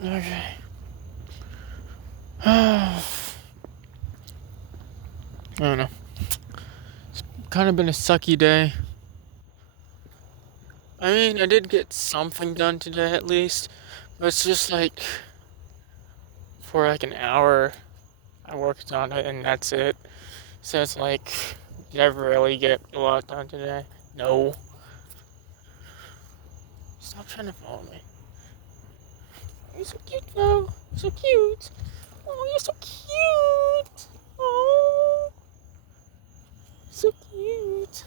Okay. I don't know. Kind of been a sucky day. I mean, I did get something done today at least, but it's just like for like an hour I worked on it and that's it. So it's like, did I really get a lot done today? No. Stop trying to follow me. You're so cute though. So cute. Oh, you're so cute. Oh, so cute.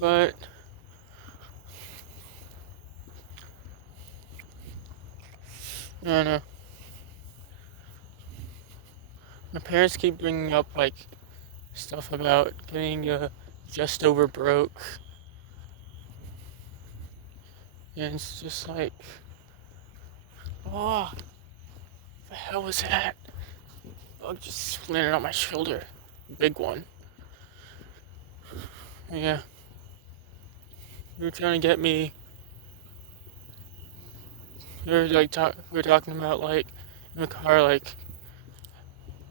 But I don't know. My parents keep bringing up like stuff about getting just over broke, and it's just like, oh, the hell was that? Bug just landed on my shoulder, big one. Yeah, they were trying to get me. We were talking about like in the car, like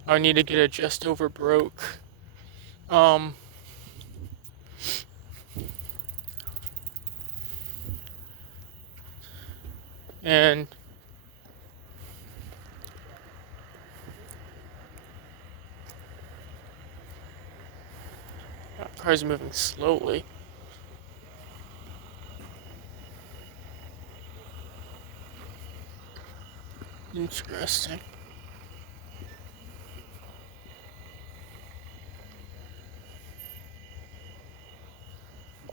I need to get a just over broke. Um, and car's moving slowly. Interesting.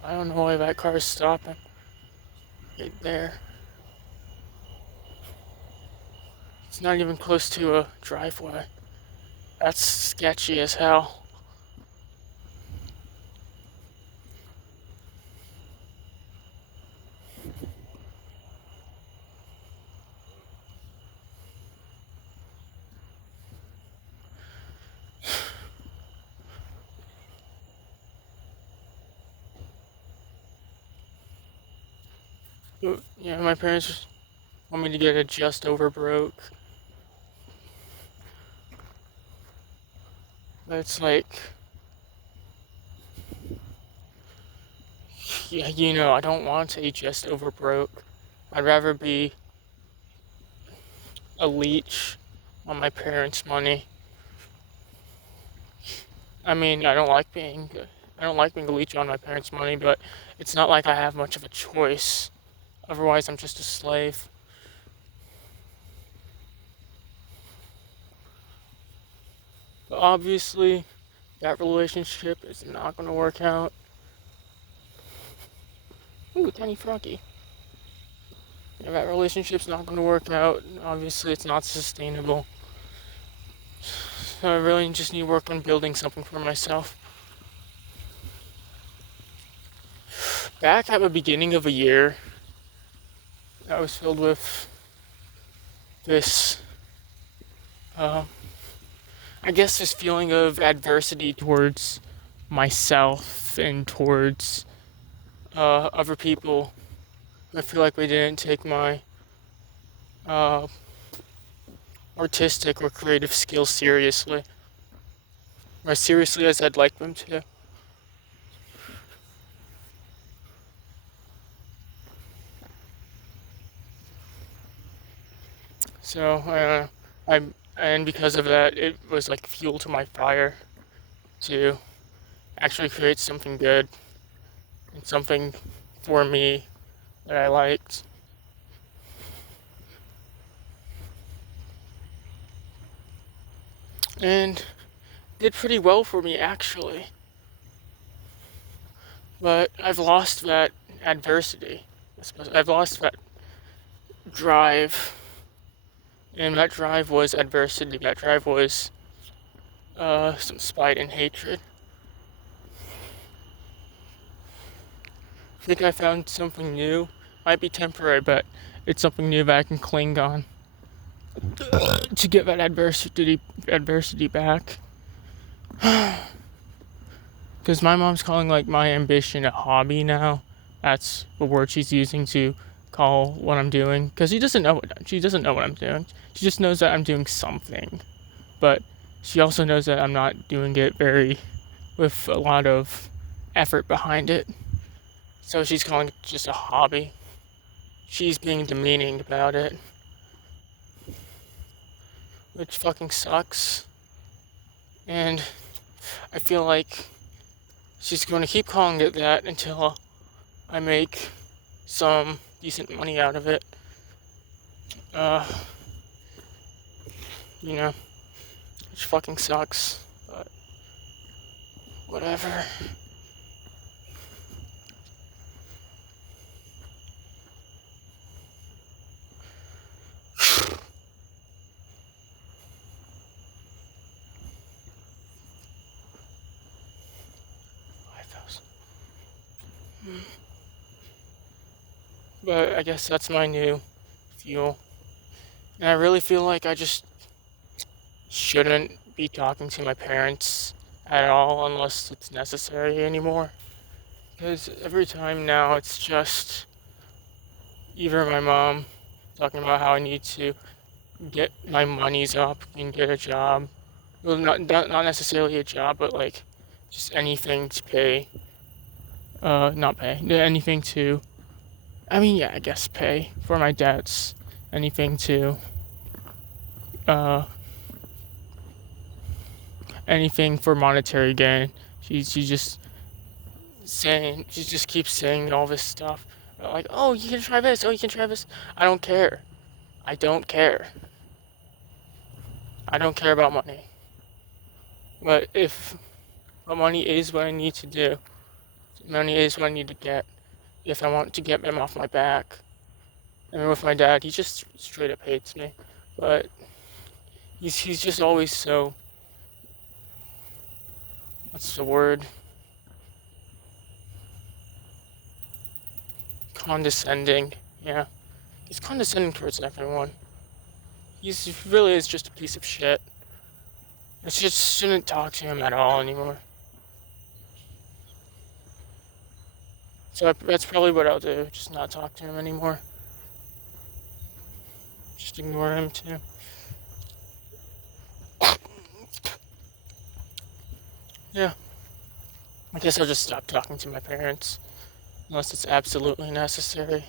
I don't know why that car is stopping right there. It's not even close to a driveway. That's sketchy as hell. Yeah, my parents want me to get a just over broke. But it's like, yeah, I don't want to just over broke. I'd rather be a leech on my parents' money. I mean, I don't like being a leech on my parents' money, but it's not like I have much of a choice. Otherwise, I'm just a slave. But obviously, that relationship is not going to work out. Ooh, tiny froggy. Yeah, that relationship's not going to work out. Obviously, it's not sustainable. So I really just need to work on building something for myself. Back at the beginning of a year, I was filled with this, uh, I guess, this feeling of adversity towards myself and towards other people. I feel like they didn't take my uh, artistic or creative skills seriously, or as seriously as I'd like them to. So and because of that, it was like fuel to my fire to actually create something good and something for me that I liked. And did pretty well for me actually. But I've lost that adversity. I've lost that drive. And that drive was adversity. That drive was some spite and hatred. I think I found something new. Might be temporary, but it's something new that I can cling on to get that adversity back. Because my mom's calling like my ambition a hobby now. That's the word she's using to call what I'm doing because she doesn't know what I'm doing. She just knows that I'm doing something, but she also knows that I'm not doing it very with a lot of effort behind it. So she's calling it just a hobby. She's being demeaning about it, which fucking sucks. And I feel like she's going to keep calling it that until I make some decent money out of it. Uh, you know, which fucking sucks, but whatever. 5,000. But I guess that's my new fuel. And I really feel like I just shouldn't be talking to my parents at all unless it's necessary anymore. Because every time now it's just either my mom talking about how I need to get my monies up and get a job. Well, not necessarily a job, but like just anything to pay. Not pay. Anything to. I mean, yeah, I guess pay for my debts. Anything to. Uh, anything for monetary gain. She's just saying. She just keeps saying all this stuff. Like, oh, you can try this. Oh, you can try this. I don't care. I don't care. I don't care about money. But if money is what I need to do, money is what I need to get. If I want to get them off my back. And with my dad, he just straight up hates me. But he's just always so, what's the word? Condescending. Yeah. He's condescending towards everyone. He really is just a piece of shit. I just shouldn't talk to him at all anymore. So that's probably what I'll do. Just not talk to him anymore. Just ignore him too. Yeah. I guess I'll just stop talking to my parents. Unless it's absolutely necessary.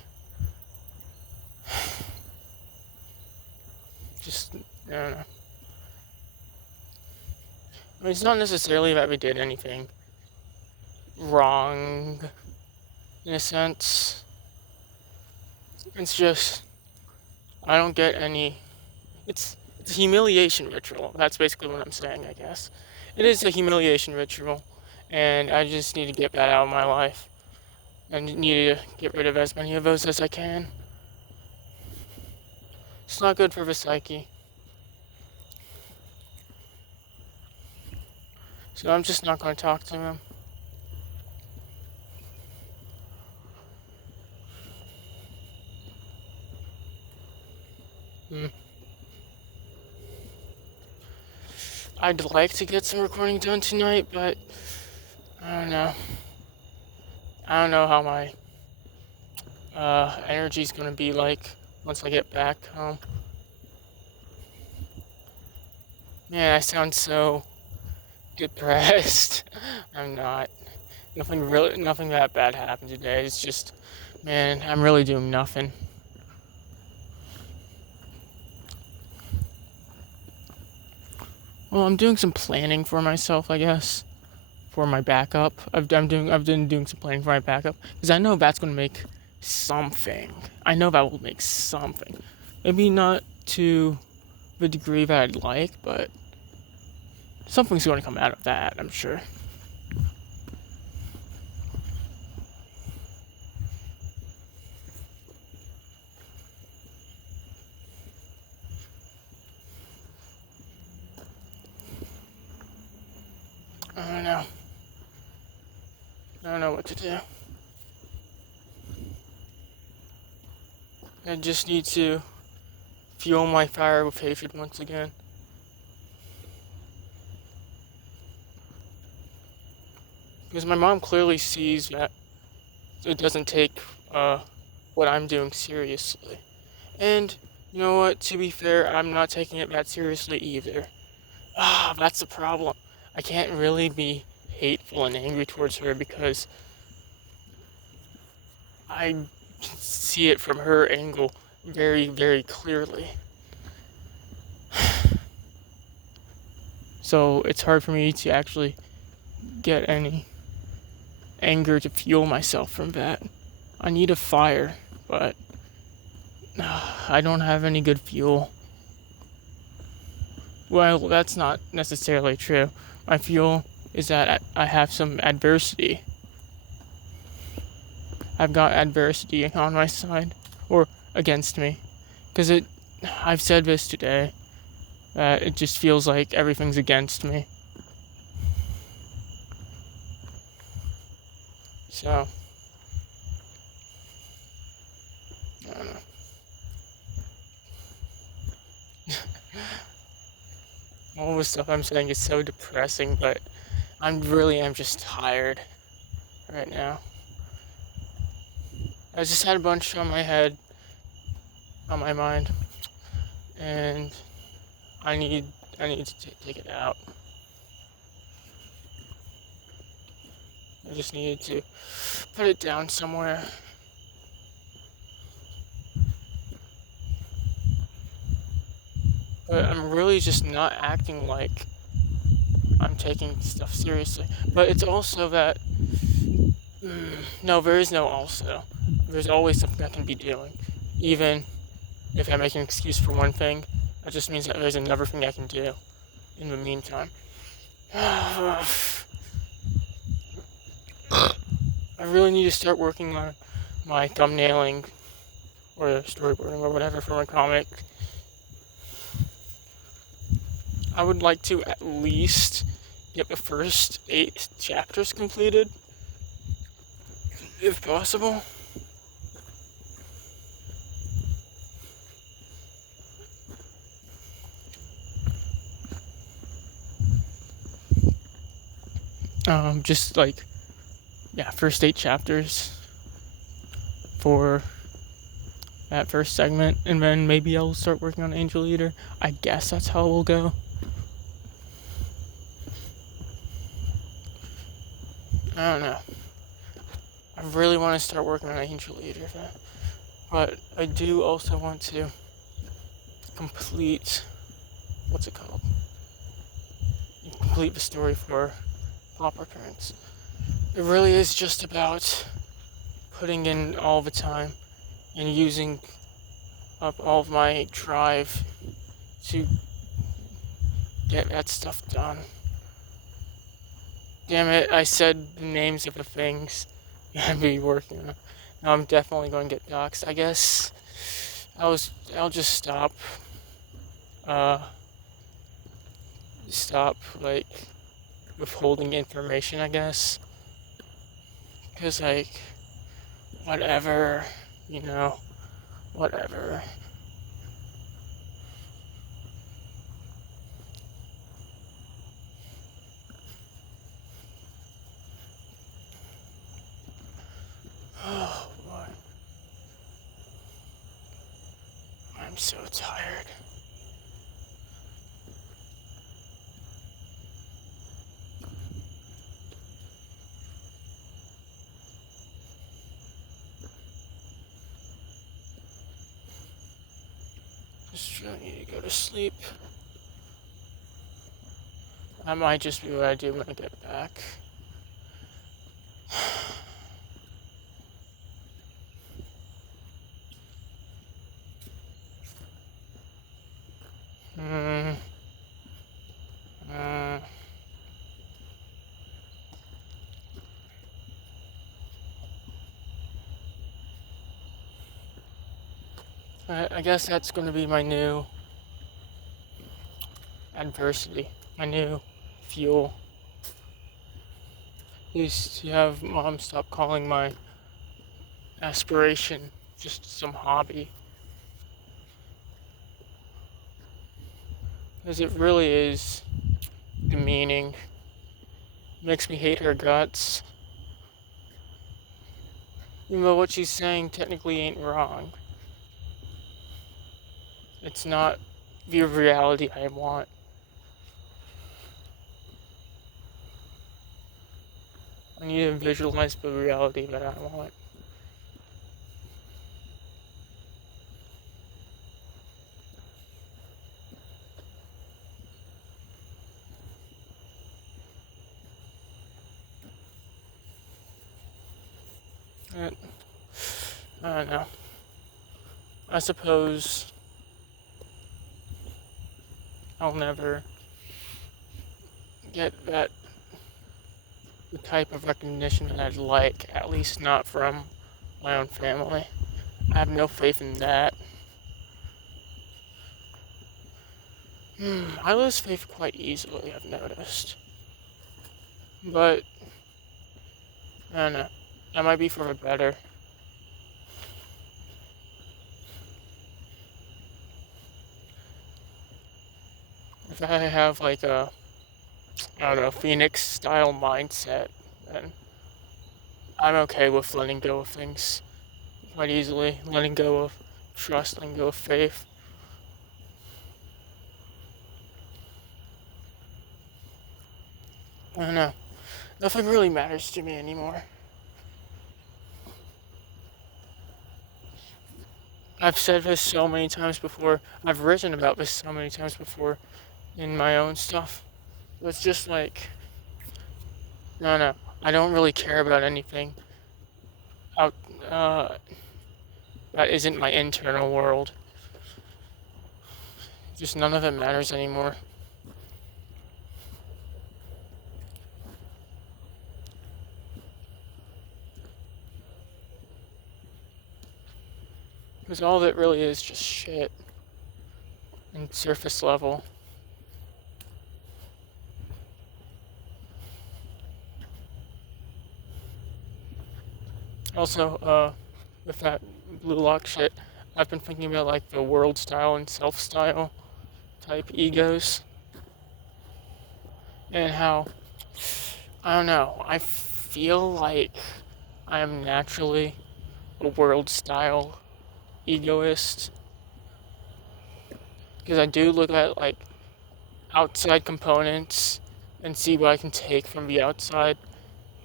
Just, I don't know. I mean, it's not necessarily that we did anything wrong, in a sense. It's just, I don't get any. It's a humiliation ritual. That's basically what I'm saying, I guess. It is a humiliation ritual, and I just need to get that out of my life. I need to get rid of as many of those as I can. It's not good for the psyche. So I'm just not going to talk to him. Hmm. I'd like to get some recording done tonight, but I don't know. I don't know how my energy's gonna be like once I get back home. Man, I sound so depressed. I'm not. Nothing that bad happened today. It's just, man, I'm really doing nothing. Well, I'm doing some planning for myself, I guess, for my backup. I've been doing some planning for my backup because I know that's gonna make something. I know that will make something. Maybe not to the degree that I'd like, but something's going to come out of that, I'm sure. I don't know. I don't know what to do. I just need to fuel my fire with hatred once again. Because my mom clearly sees that it doesn't take what I'm doing seriously. And you know what? To be fair, I'm not taking it that seriously either. That's the problem. I can't really be hateful and angry towards her because I can see it from her angle very, very clearly. So it's hard for me to actually get any anger to fuel myself from that. I need a fire, but I don't have any good fuel. Well, that's not necessarily true. My fuel is that I have some adversity. I've got adversity on my side, or against me. Because I've said this today, that it just feels like everything's against me. So, I don't know. All the stuff I'm saying is so depressing, but I'm just tired right now. I just had a bunch on my head, on my mind, and I need to take it out. I just needed to put it down somewhere. But I'm really just not acting like I'm taking stuff seriously. But it's also that no, there is no also. There's always something I can be doing. Even if I make an excuse for one thing, that just means that there's another thing I can do in the meantime. I really need to start working on my thumbnailing or storyboarding or whatever for my comic. I would like to at least get the first 8 chapters completed, if possible. Just like, yeah, first 8 chapters for that first segment, and then maybe I'll start working on Angel Eater. I guess that's how it will go. I don't know. I really want to start working on Angel Eater, but I do also want to complete, what's it called? Complete the story for Pauper Parents. It really is just about putting in all the time and using up all of my drive to get that stuff done. Damn it, I said the names of the things I'd be working on. Now I'm definitely going to get doxxed. I guess I'll just stop like withholding information, I guess. Cause like whatever, whatever. Oh boy. I'm so tired. Just really need to go to sleep. That might just be what I do when I get back. Hmm. I guess that's going to be my new adversity, my new fuel. Used to have mom stop calling my aspiration just some hobby. Because it really is demeaning. Makes me hate her guts. Even though what she's saying technically ain't wrong. It's not the reality I want. I need to visualize the reality that I want. And, I don't know. I suppose I'll never get that the type of recognition that I'd like, at least not from my own family. I have no faith in that. I lose faith quite easily, I've noticed. But, I don't know. That might be for the better. If I have like a, I don't know, Phoenix style mindset, then I'm okay with letting go of things quite easily. Letting go of trust, letting go of faith. I don't know. Nothing really matters to me anymore. I've said this so many times before. I've written about this so many times before in my own stuff. It's just like, no. I don't really care about anything out that isn't my internal world. Just none of it matters anymore. Because all of it really is just shit and surface level. Also, with that blue lock shit, I've been thinking about like the world style and self style type egos and how, I don't know, I feel like I am naturally a world style egoist because I do look at like outside components and see what I can take from the outside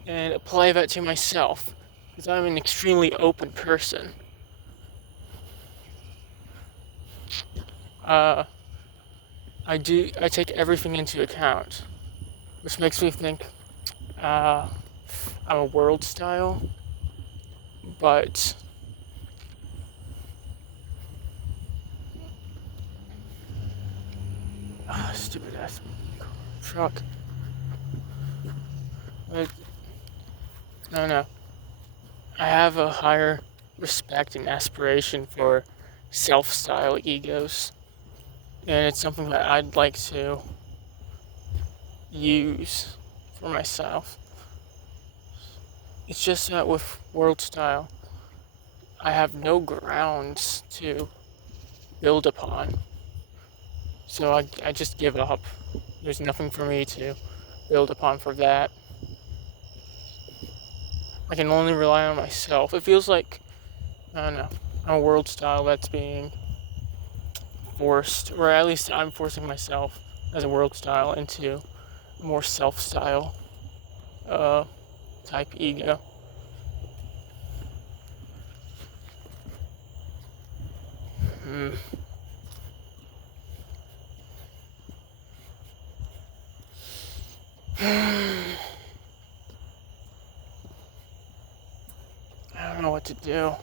and apply that to myself because I'm an extremely open person. I take everything into account, which makes me think I'm a world style, but stupid ass truck. But no. I have a higher respect and aspiration for self-style egos, and it's something that I'd like to use for myself. It's just that with world style, I have no grounds to build upon. So I just give up. There's nothing for me to build upon for that. I can only rely on myself. It feels like, I don't know, a world style that's being forced, or at least I'm forcing myself as a world style into a more self style type ego. Hmm. I don't know what to do.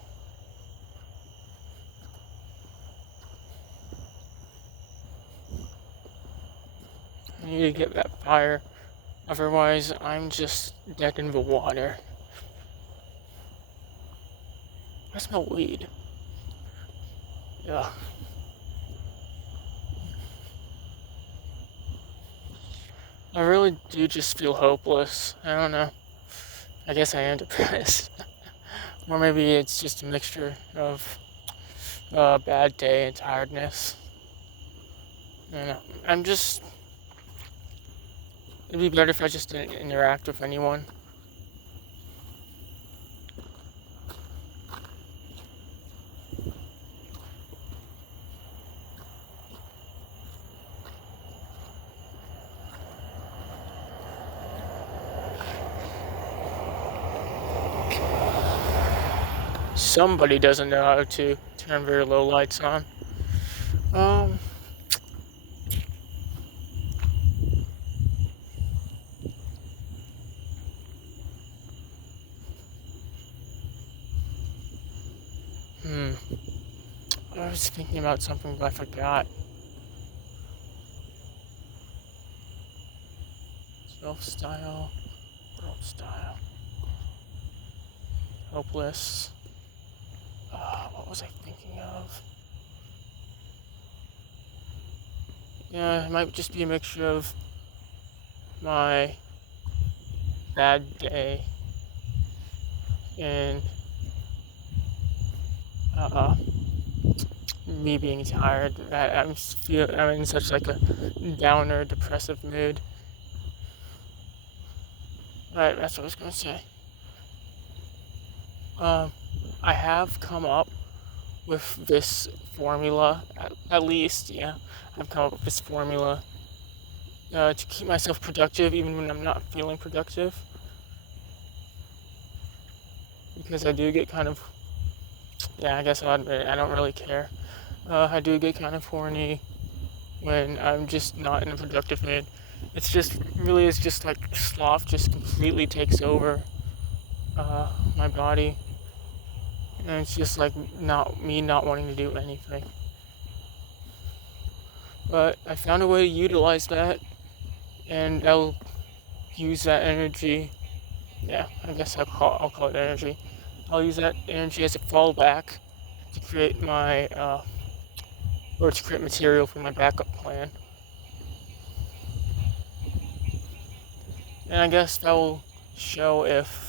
I need to get that fire. Otherwise, I'm just dead in the water. I smell weed. Ugh. I really do just feel hopeless. I don't know. I guess I am depressed. Or maybe it's just a mixture of a bad day and tiredness. I don't know. I'm just. It'd be better if I just didn't interact with anyone. somebody doesn't know how to turn very low lights on. Um, I was thinking about something, but I forgot. Self-style, world style, hopeless. What was I thinking of? Yeah, it might just be a mixture of my bad day and uh, me being tired. I'm in such like a downer, depressive mood. Right, that's what I was gonna say. Um, I have come up with this formula, at least, yeah. I've come up with this formula to keep myself productive even when I'm not feeling productive. Because I do get kind of, yeah, I guess I'll admit it, I don't really care. I do get kind of horny when I'm just not in a productive mood. It's just, really, it's just like sloth just completely takes over my body. And it's just like not wanting to do anything. But I found a way to utilize that, and I'll use that energy. Yeah, I guess I'll call it energy. I'll use that energy as a fallback to create or to create material for my backup plan. And I guess that will show if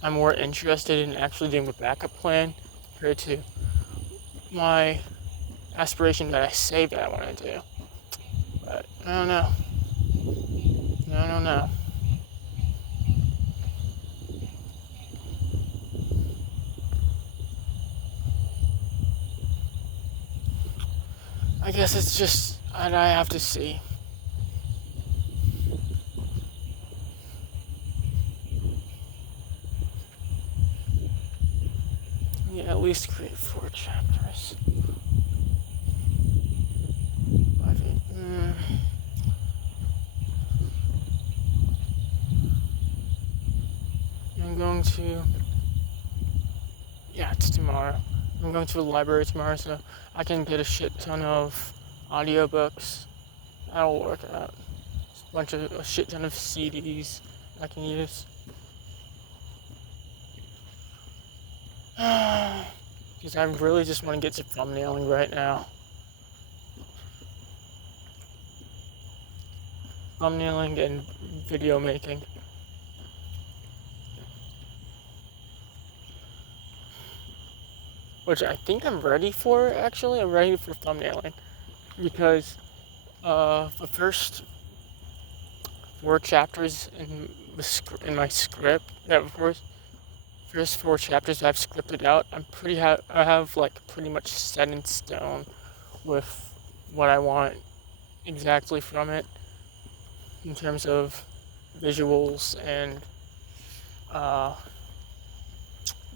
I'm more interested in actually doing a backup plan compared to my aspiration that I say that I want to do. But I don't know. I don't know. I guess it's just, and I have to see. Yeah, at least create 4 chapters. I'm going to, yeah, it's tomorrow. I'm going to the library tomorrow, so I can get a shit ton of audiobooks. That'll work out. A shit ton of CDs I can use. Because I really just want to get to thumbnailing right now. Thumbnailing and video making. Which I think I'm ready for, actually. I'm ready for thumbnailing. Because the first 4 chapters in my script, yeah, of course, first 4 chapters I've scripted out, I have like pretty much set in stone with what I want exactly from it in terms of visuals and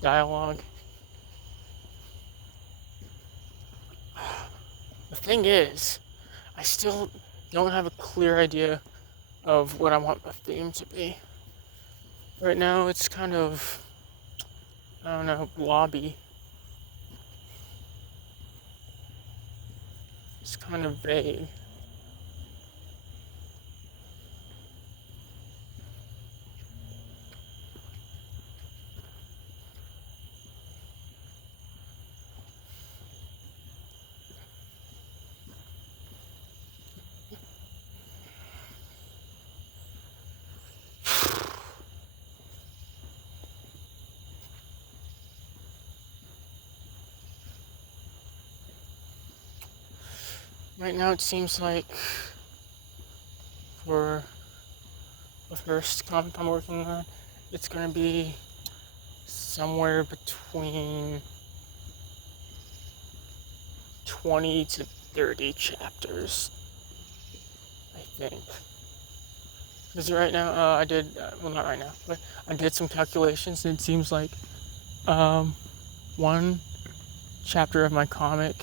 dialogue. The thing is, I still don't have a clear idea of what I want the theme to be. Right now, it's kind of, I don't know, blobby. It's kind of vague. Right now, it seems like for the first comic I'm working on, it's gonna be somewhere between 20 to 30 chapters, I think. Because right now, well, not right now, but I did some calculations, and it seems like one chapter of my comic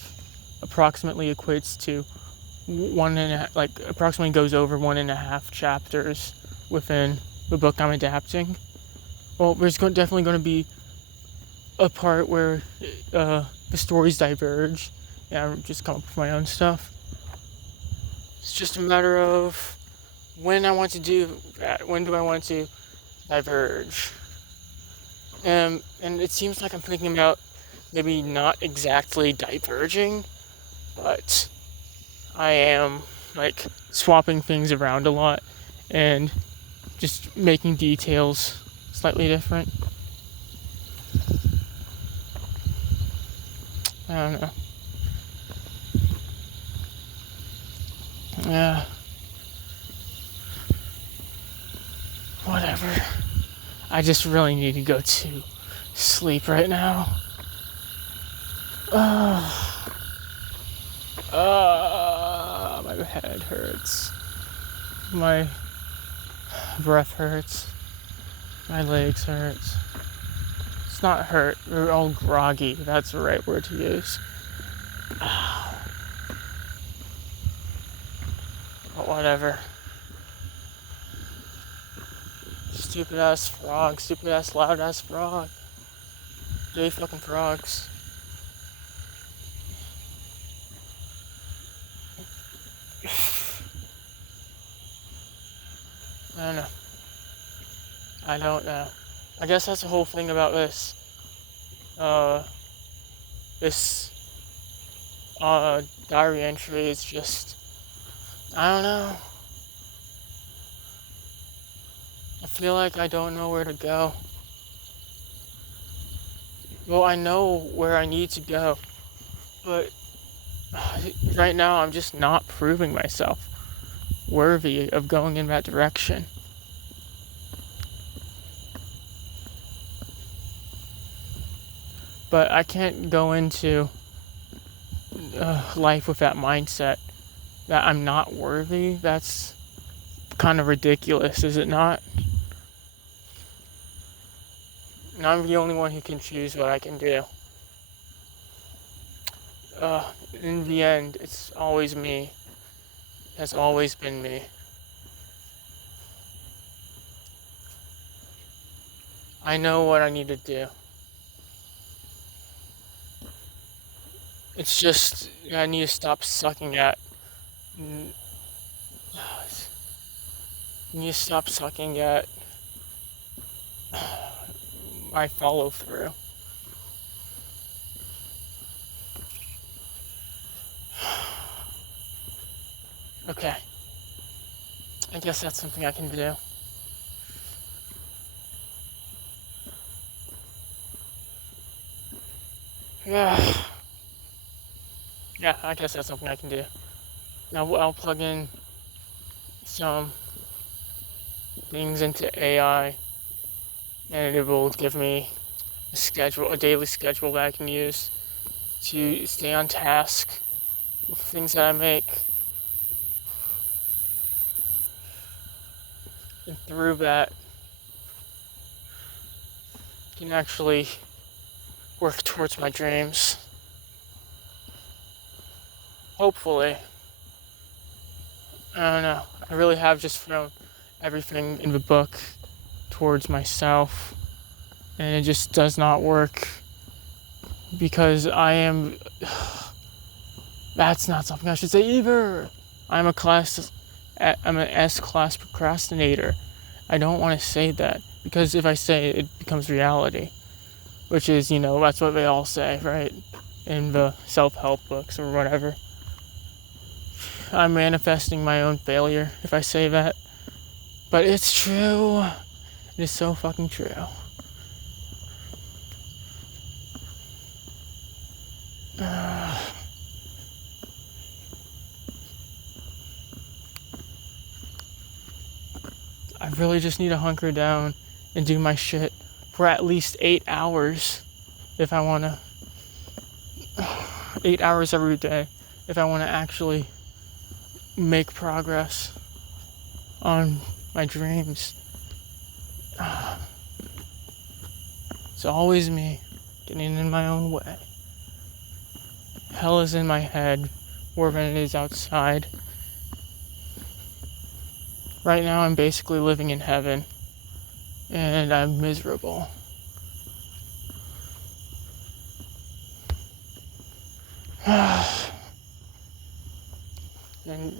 approximately equates to approximately goes over 1.5 chapters within the book I'm adapting. Well, there's definitely going to be a part where the stories diverge, and I just come up with my own stuff. It's just a matter of when I want to do that. When do I want to diverge? And it seems like I'm thinking about maybe not exactly diverging, but I am like swapping things around a lot and just making details slightly different. I don't know. Yeah. Whatever. I just really need to go to sleep right now. My head hurts. My breath hurts. My legs hurts. It's not hurt. We're all groggy. That's the right word to use. But whatever. Stupid ass frog. Stupid ass loud ass frog. Gay fucking frogs. I don't know. I guess that's the whole thing about this. This diary entry is just, I don't know. I feel like I don't know where to go. Well, I know where I need to go, but right now I'm just not proving myself worthy of going in that direction. But I can't go into life with that mindset that I'm not worthy. That's kind of ridiculous, is it not? And I'm the only one who can choose what I can do. In the end, it's always me. It has always been me. I know what I need to do. It's just, I need to stop sucking at. I need to stop sucking at my follow through. Okay. I guess that's something I can do. Yeah, I guess that's something I can do. Now I'll plug in some things into AI, and it will give me a daily schedule that I can use to stay on task with things that I make. And through that, can actually work towards my dreams. Hopefully. I don't know. I really have just thrown everything in the book towards myself, and it just does not work because I am. That's not something I should say either. I'm an S-class procrastinator. I don't want to say that because if I say it, it becomes reality, which is, that's what they all say, right? In the self-help books or whatever. I'm manifesting my own failure if I say that. But it's true. It is so fucking true. I really just need to hunker down and do my shit for at least 8 hours if I want to. 8 hours every day if I want to actually make progress on my dreams. It's always me. getting in my own way. Hell is in my head more than it is outside. Right now I'm basically living in heaven, and I'm miserable. I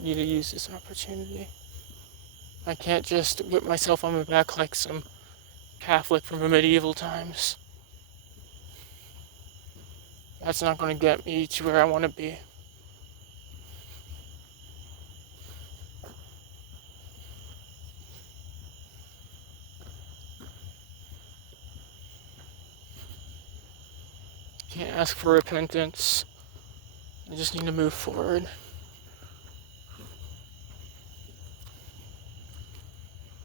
need to use this opportunity. I can't just whip myself on my back like some Catholic from the medieval times. That's not going to get me to where I want to be. Can't ask for repentance. I just need to move forward.